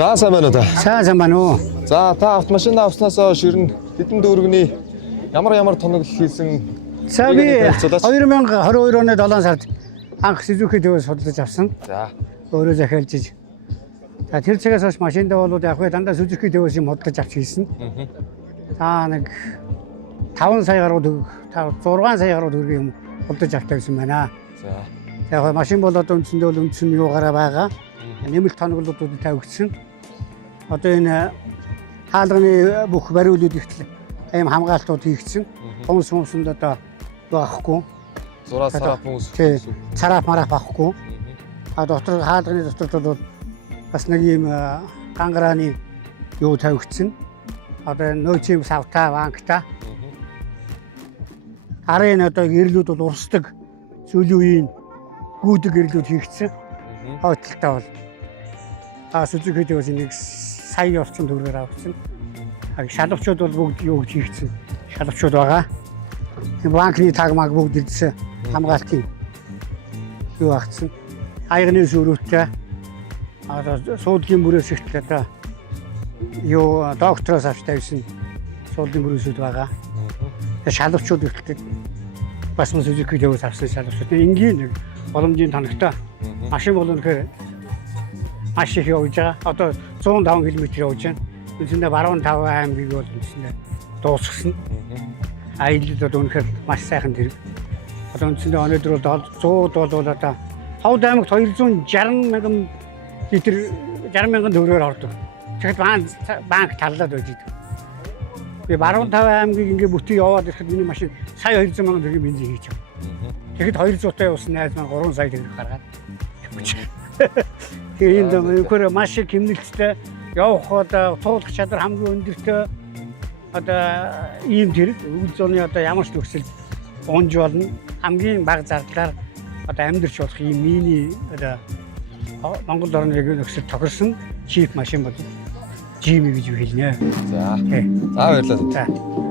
За сайн байна уу та? Сайн байна уу? За та автомашин авснаас хойш ер нь хэдэн дүүргэний ямар тоног хийсэн? За би 2022 оны 7 сард анх Suzuki төвөөс судалж авсан. За. Өөрөө захиалж. За тэр цагаас хойш машиндаа бол яг хөө дандаа Suzuki төвөөс юм худалдаж авч хийсэн. За нэг 5 сая гаруй төгрөг, 6 сая гаруй төгрөг юм худалдаж авч тавьсан байна. За. Яг машин бол одоо үндсэндээ юугаараа байгаа. Нэмэлт тоноглолтууд тавигдсан. Одоо энэ хаалганы бүх бариулууд ихтэл аим хамгаалтууд хийгдсэн. Хүмүүс одоо байхгүй. Зураг сарап хүмүүс. Царап марап авахгүй. А дотор хаалганы дотор бол бас нэг юм гангарааны юу тавигдсан. Одоо нөөцийн савта банкта. Арын одоо гэрлүүд бол урсдаг сүүлийн үеийн гүйдэг гэрлүүд хийгдсэн. Хойтлолтой бол. Suzuki төвөөс нэг сая орчим төгрөгөөр авсан. Шалгавчууд бол бүгд юу гэж хийгдсэн. Шалгавчууд байгаа. Банкны тагмаг бүгд ирсэн. Хамгаалтын юу авсан. Аягны сүрүүттэй. Суудлын бүрээс ихтэй одоо юу доктороос авч тавьсан суудлын бүрээсүүд байгаа. Шалгавчууд ихтэй бас Suzuki төвөөс авсан шалгавчууд. Энгийн боломжийн тоногтой. Машин бол үнэхээр маш их явж байгаа. Одоо 105 км явж байна. Үндсэндээ баруун 5 аймгийг бол үндсэндээ дуусгасан. Аялал одоо үнэхээр маш сайхан тэрэг. Одоо үндсэндээ өнөөдөр бол 100 бол одоо Ховд аймагт 260 мянган литр 60 мянган төгрөгөөр ордог. Тэгэхээр банк таллаад байж идэв. Би баруун 5 аймгийг ингээ бүтэн яваад ирэхэд миний машин сая 200 мянган төгрөгийн бензин хийж байгаа. Тэгэхэд 200 таа явсан найз маань 3 сая төгрөг гаргаад. Тэгээд энэ нөхөр маш их хэмнэлттэй явах одоо туулах чадвар хамгийн өндөртэй одоо ийм зэрэг үйл зууны одоо ямар ч нөхцөл унж болно. Хамгийн бага зардлаар одоо амьдарч болох ийм мини одоо Монгол орны нөхцөл тохирсон чип машин бол Jimmy гэж хэлнэ. За. За баярлалаа. За.